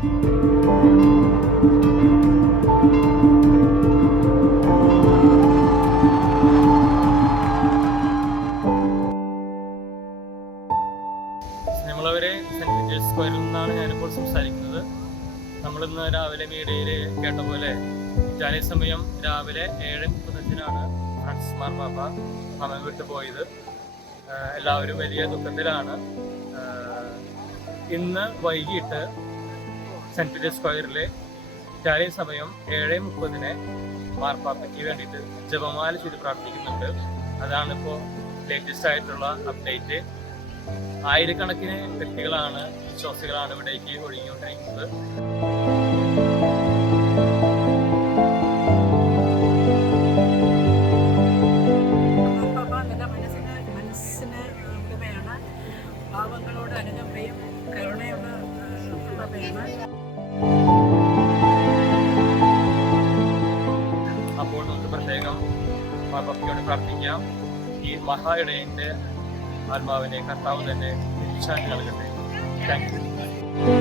നമ്മളവരെ cent Peter's സ്ക്വയറിൽ നിന്നാണ് ഞാനിപ്പോൾ സംസാരിക്കുന്നത്. നമ്മളിന്ന് രാവിലെ മീഡിയയിൽ കേട്ട പോലെ ഇറ്റാലിയൻ സമയം രാവിലെ 7:35 ഫ്രാൻസിസ് മാർപ്പാപ്പ നമ്മെ വിട്ടു പോയത്. എല്ലാവരും വലിയ ദുഃഖത്തിലാണ്. ഇന്ന് വൈകിട്ട് സെൻറ്റ് പീറ്റേഴ്സ് സ്ക്വയറിൽ ഇറ്റാലിയൻ സമയം 7:30 മാർപ്പാപ്പയ്ക്ക് വേണ്ടിയിട്ട് ജപമാല ചെയ്ത് പ്രാർത്ഥിക്കുന്നുണ്ട്. അതാണിപ്പോൾ ലേറ്റസ്റ്റ് ആയിട്ടുള്ള അപ്ഡേറ്റ്. ആയിരക്കണക്കിന് വ്യക്തികളാണ്, വിശ്വാസികളാണ് ഇവിടേക്ക് ഒഴുകിക്കൊണ്ടിരിക്കുന്നത്. പാവങ്ങളോട് അനുകമ്പയും കരുണയുള്ള അപ്പോൾ നമുക്ക് പ്രത്യേകം മാർപ്പാപ്പയ്ക്ക് പ്രാർത്ഥിക്കാം. ഈ മഹാ ഇടയന്റെ ആത്മാവിനെ കർത്താവ് തന്നെ ശാന്തി നൽകട്ടെ. Thank you.